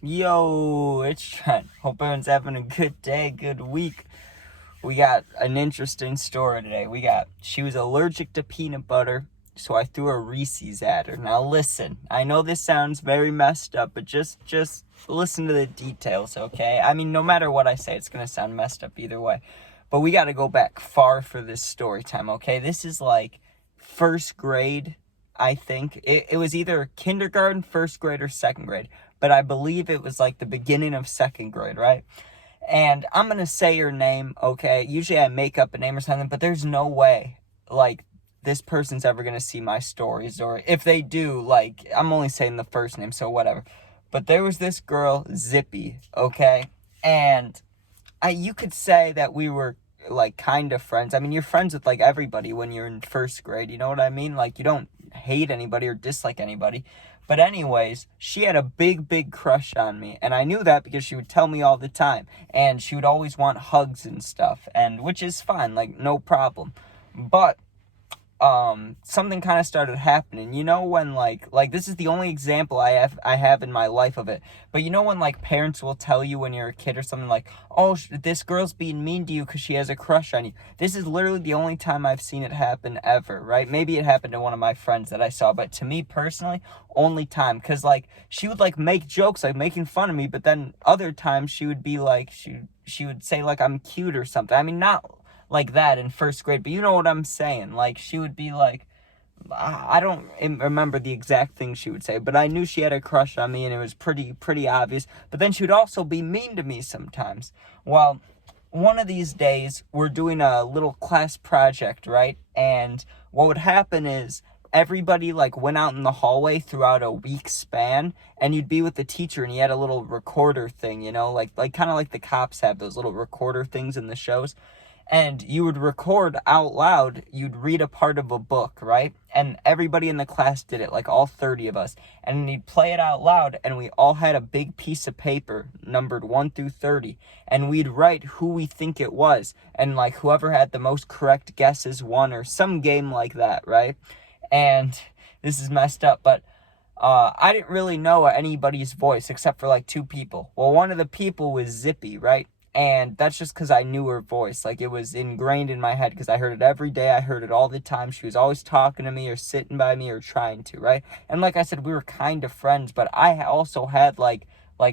Yo, it's Trent. Hope everyone's having a good day, good week. We got an interesting story today. She was allergic to peanut butter, so I threw a Reese's at her. Now listen, I know this sounds very messed up, but just listen to the details, okay? I mean, no matter what I say, it's gonna sound messed up either way. But we gotta go back far for this story time, okay? This is like first grade, I think. It was either kindergarten, first grade, or second grade. But I believe it was like the beginning of second grade, right? And I'm going to say her name, okay? Usually I make up a name or something, but there's no way, like, this person's ever going to see my stories. Or if they do, like, I'm only saying the first name, so whatever. But there was this girl, Zippy, okay? And you could say that we were, like, kind of friends. I mean, you're friends with, like, everybody when you're in first grade, you know what I mean? Like, you don't hate anybody or dislike anybody. But anyways, she had a big crush on me, and I knew that because she would tell me all the time, and she would always want hugs and stuff, and which is fine, like, no problem. But something kind of started happening. You know when like this is the only example I have in my life of it. But you know when like parents will tell you when you're a kid or something like, "Oh, this girl's being mean to you cuz she has a crush on you." This is literally the only time I've seen it happen ever, right? Maybe it happened to one of my friends that I saw, but to me personally, only time cuz like she would like make jokes like making fun of me, but then other times she would be like she would say like I'm cute or something. I mean, not like that in first grade, but you know what I'm saying. Like, she would be like, I don't remember the exact thing she would say, but I knew she had a crush on me, and it was pretty obvious. But then she would also be mean to me sometimes. Well, one of these days, we're doing a little class project, right? And what would happen is everybody like went out in the hallway throughout a week span, and you'd be with the teacher, and he had a little recorder thing, you know, like kind of like the cops have those little recorder things in the shows. And you would record out loud, you'd read a part of a book, right? And everybody in the class did it, like all 30 of us. And we'd play it out loud, and we all had a big piece of paper numbered 1 through 30. And we'd write who we think it was. And like whoever had the most correct guesses won, or some game like that, right? And this is messed up, but I didn't really know anybody's voice except for like 2 people. Well, one of the people was Zippy, right? And that's just because I knew her voice. Like, it was ingrained in my head because I heard it every day. I heard it all the time. She was always talking to me or sitting by me or trying to, right? And like I said, we were kind of friends, but I also had like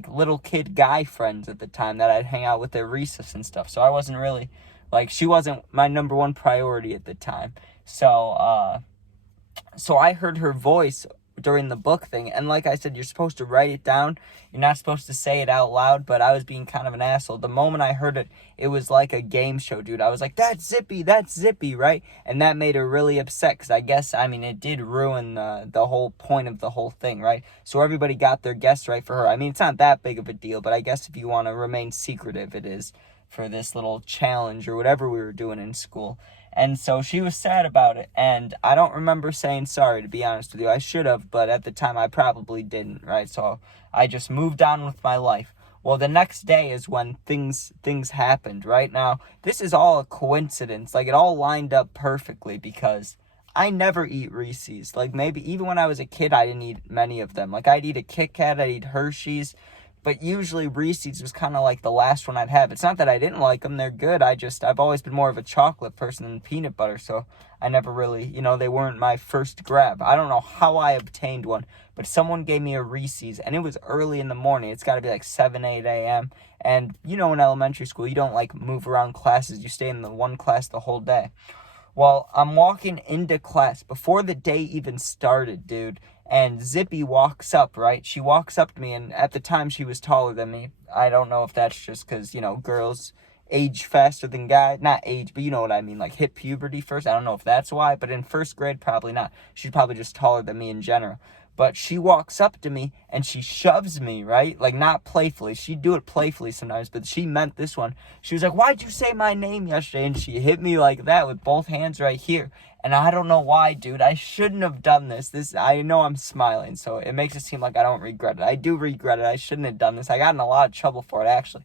little kid guy friends at the time that I'd hang out with at recess and stuff. So I wasn't really, like, she wasn't my number one priority at the time. So I heard her voice during the book thing, and like I said, you're supposed to write it down. You're not supposed to say it out loud, but I was being kind of an asshole. The moment I heard it, it was like a game show, dude. I was like, that's Zippy, right? And that made her really upset, because I guess, I mean, it did ruin the whole point of the whole thing, right? So everybody got their guess right for her. I mean, it's not that big of a deal, but I guess if you want to remain secretive, it is for this little challenge or whatever we were doing in school. And so she was sad about it, and I don't remember saying sorry, to be honest with you. I should have, but at the time I probably didn't, right? So I just moved on with my life. Well, the next day is when things happened, right? Now, this is all a coincidence. Like, it all lined up perfectly because I never eat Reese's. Like, maybe even when I was a kid, I didn't eat many of them. Like, I'd eat a Kit Kat, I'd eat Hershey's, but usually Reese's was kind of like the last one I'd have. It's not that I didn't like them. They're good. I've always been more of a chocolate person than peanut butter, so I never really, they weren't my first grab. I don't know how I obtained one, but someone gave me a Reese's, and it was early in the morning. It's got to be like 7, 8 a.m., and in elementary school, you don't like move around classes. You stay in the one class the whole day. Well, I'm walking into class before the day even started, dude. And Zippy walks up, right? She walks up to me, and at the time she was taller than me. I don't know if that's just because, girls age faster than guys. Not age, but you know what I mean. Like, hit puberty first. I don't know if that's why, but in first grade, probably not. She's probably just taller than me in general. But she walks up to me, and she shoves me, right? Like, not playfully. She'd do it playfully sometimes, but she meant this one. She was like, "Why'd you say my name yesterday?" And she hit me like that with both hands right here. And I don't know why, dude. I shouldn't have done this. I know I'm smiling, so it makes it seem like I don't regret it. I do regret it. I shouldn't have done this. I got in a lot of trouble for it, actually.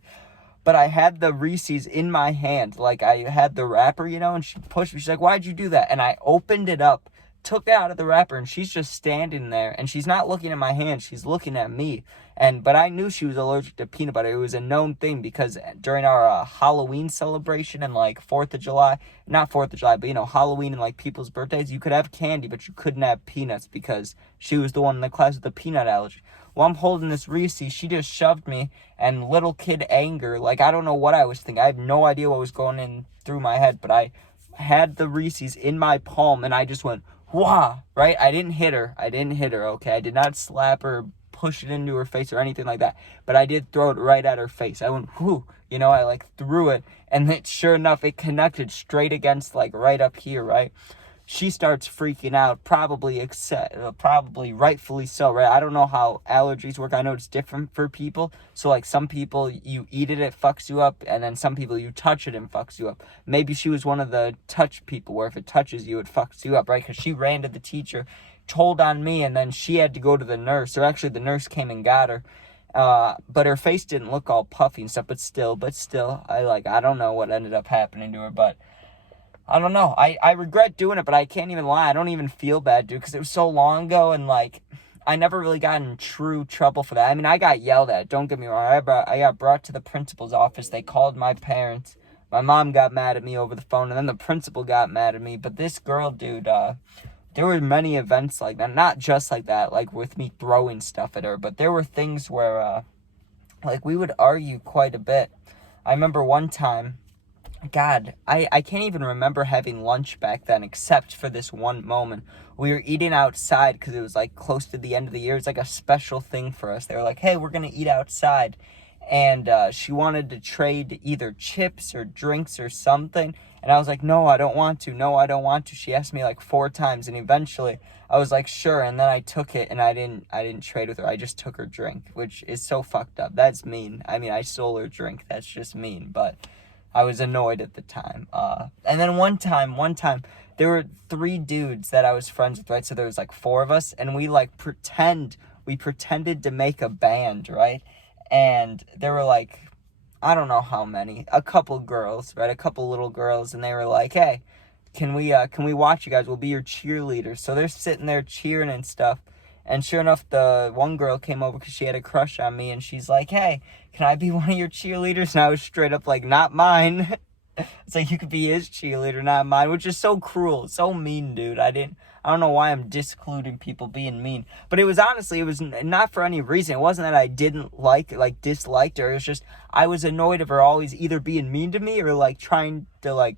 But I had the Reese's in my hand. Like, I had the wrapper, and she pushed me. She's like, "Why'd you do that?" And I opened it up took it out of the wrapper, and she's just standing there, and she's not looking at my hand, she's looking at me. But I knew she was allergic to peanut butter. It was a known thing because during our Halloween celebration and like 4th of July, not 4th of July, but Halloween and like people's birthdays, you could have candy, but you couldn't have peanuts because she was the one in the class with the peanut allergy. Well, I'm holding this Reese, she just shoved me, and little kid anger, like I don't know what I was thinking. I have no idea what was going in through my head, but I had the Reese's in my palm, and I just went, wah, right? I didn't hit her, okay? I did not slap her, push it into her face or anything like that, but I did throw it right at her face. I went, whoo, I like threw it, and then sure enough, it connected straight against like right up here, right? She starts freaking out, probably rightfully so, right? I don't know how allergies work. I know it's different for people. So like some people, you eat it fucks you up, and then some people you touch it and fucks you up. Maybe she was one of the touch people where if it touches you, it fucks you up, right? Because she ran to the teacher, told on me, and then she had to go to the nurse. Or actually the nurse came and got her. But her face didn't look all puffy and stuff, but still, I don't know what ended up happening to her, but I don't know. I regret doing it, but I can't even lie. I don't even feel bad, dude, because it was so long ago, and like, I never really got in true trouble for that. I mean, I got yelled at, don't get me wrong. I got brought to the principal's office. They called my parents. My mom got mad at me over the phone, and then the principal got mad at me. But this girl, dude, there were many events like that. Not just like that, like with me throwing stuff at her, but there were things where, like, we would argue quite a bit. I remember one time, God, I can't even remember having lunch back then except for this one moment. We were eating outside because it was like close to the end of the year. It's like a special thing for us. They were like, hey, we're going to eat outside. And she wanted to trade either chips or drinks or something. And I was like, no, I don't want to. No, I don't want to. She asked me like 4 times. And eventually I was like, sure. And then I took it, and I didn't trade with her. I just took her drink, which is so fucked up. That's mean. I mean, I stole her drink. That's just mean. But I was annoyed at the time. And then one time, there were 3 dudes that I was friends with, right? So there was like 4 of us, and we pretended to make a band, right? And there were like, I don't know how many, a couple girls, right? A couple little girls, and they were like, hey, can we watch you guys? We'll be your cheerleaders. So they're sitting there cheering and stuff. And sure enough, the one girl came over because she had a crush on me, and she's like, hey, can I be one of your cheerleaders? And I was straight up like, not mine. It's like, you could be his cheerleader, not mine, which is so cruel, so mean, dude. I don't know why I'm discluding people being mean. But it was not for any reason. It wasn't that I didn't disliked her. It was just, I was annoyed of her always either being mean to me or like trying to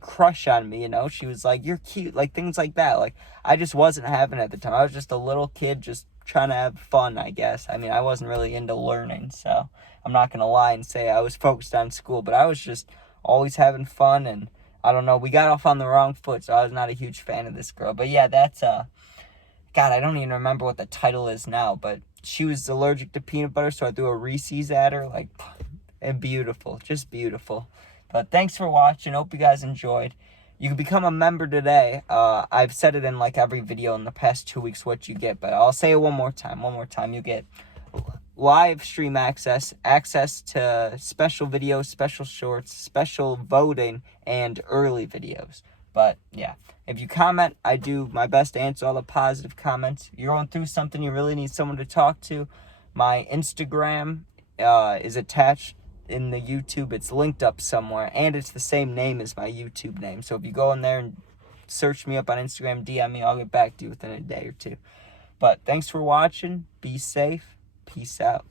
crush on me, She was like, you're cute, like things like that. Like, I just wasn't having it at the time. I was just a little kid just trying to have fun, I guess. I mean, I wasn't really into learning, so I'm not gonna lie and say I was focused on school, but I was just always having fun. And I don't know, we got off on the wrong foot, so I was not a huge fan of this girl. But yeah, that's God, I don't even remember what the title is now, but she was allergic to peanut butter, so I threw a Reese's at her, like, and beautiful, just beautiful. But thanks for watching. Hope you guys enjoyed. You can become a member today. I've said it in like every video in the past 2 weeks what you get, but I'll say it one more time. You get live stream access to special videos, special shorts, special voting, and early videos. But yeah, if you comment, I do my best to answer all the positive comments. You're going through something, you really need someone to talk to. My Instagram is attached in the YouTube. It's linked up somewhere, and it's the same name as my YouTube name. So if you go in there and search me up on Instagram, DM me, I'll get back to you within a day or 2. But thanks for watching. Be safe. Peace out.